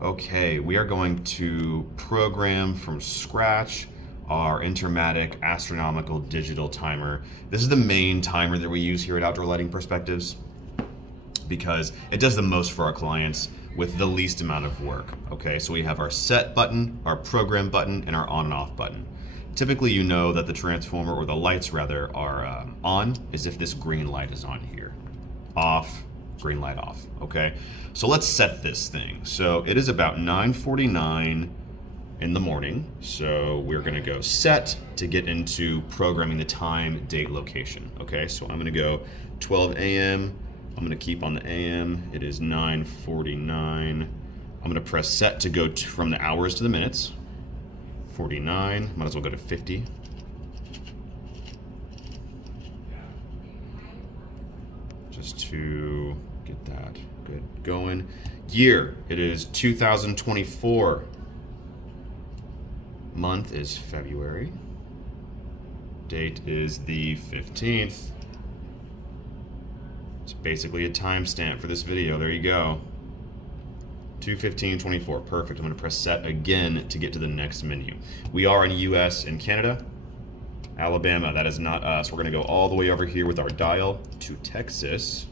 Okay, we are going to program from scratch our Intermatic Astronomical digital timer. This is the main timer that we use here at Outdoor Lighting Perspectives because it does the most for our clients with the least amount of work. Okay, so we have our set button, our program button, and our on and off button. Typically, you know that the transformer, or the lights rather, are on as if this green light is on here. Off, green light off, okay? So let's set this thing. So it is about 9:49 in the morning. So we're gonna go set to get into programming the time, date, location, okay? So I'm gonna go 12 a.m. I'm gonna keep on the AM. It is 9:49. I'm gonna press set to go from the hours to the minutes. 49, might as well go to 50. Just to get that good going. Year, it is 2024. Month is February. Date is the 15th. It's basically a timestamp for this video. There you go. 2:15:24. Perfect. I'm going to press set again to get to the next menu. We are in US and Canada. Alabama, that is not us. We're going to go all the way over here with our dial to Texas.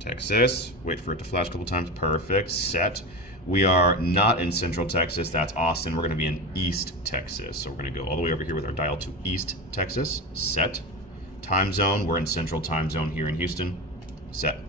Texas. Wait for it to flash a couple times. Perfect. Set. We are not in Central Texas. That's Austin. We're going to be in East Texas. So we're going to go all the way over here with our dial to East Texas. Set. Time zone. We're in Central Time Zone here in Houston. Set.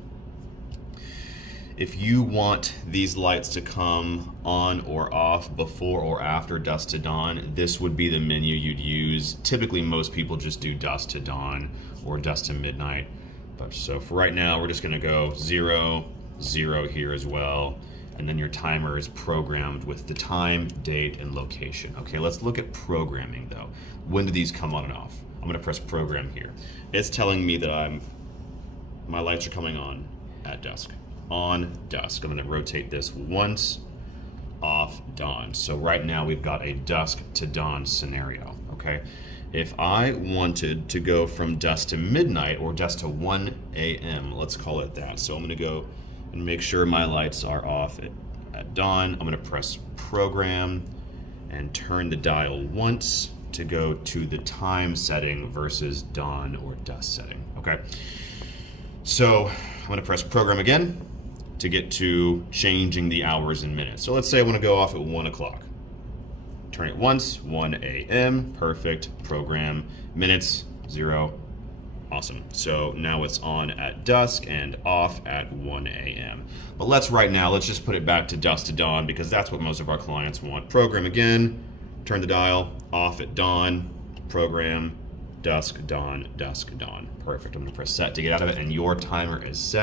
If you want these lights to come on or off before or after dusk to dawn, this would be the menu you'd use. Typically, most people just do dusk to dawn or dusk to midnight. But so for right now, we're just gonna go 0, 0 here as well. And then your timer is programmed with the time, date, and location. Okay, let's look at programming though. When do these come on and off? I'm gonna press program here. It's telling me that my lights are coming on at dusk. On dusk. I'm going to rotate this once, off dawn. So right now we've got a dusk to dawn scenario, okay? If I wanted to go from dusk to midnight or dusk to 1 a.m., let's call it that. So I'm going to go and make sure my lights are off at dawn. I'm going to press program and turn the dial once to go to the time setting versus dawn or dusk setting, okay? So I'm going to press program again to get to changing the hours and minutes. So let's say I want to go off at 1 o'clock. Turn it once, 1 a.m., perfect. Program, minutes, 0, awesome. So now it's on at dusk and off at 1 a.m. But let's just put it back to dusk to dawn because that's what most of our clients want. Program again, turn the dial, off at dawn, program, dusk, dawn, perfect. I'm gonna press set to get out of it and your timer is set.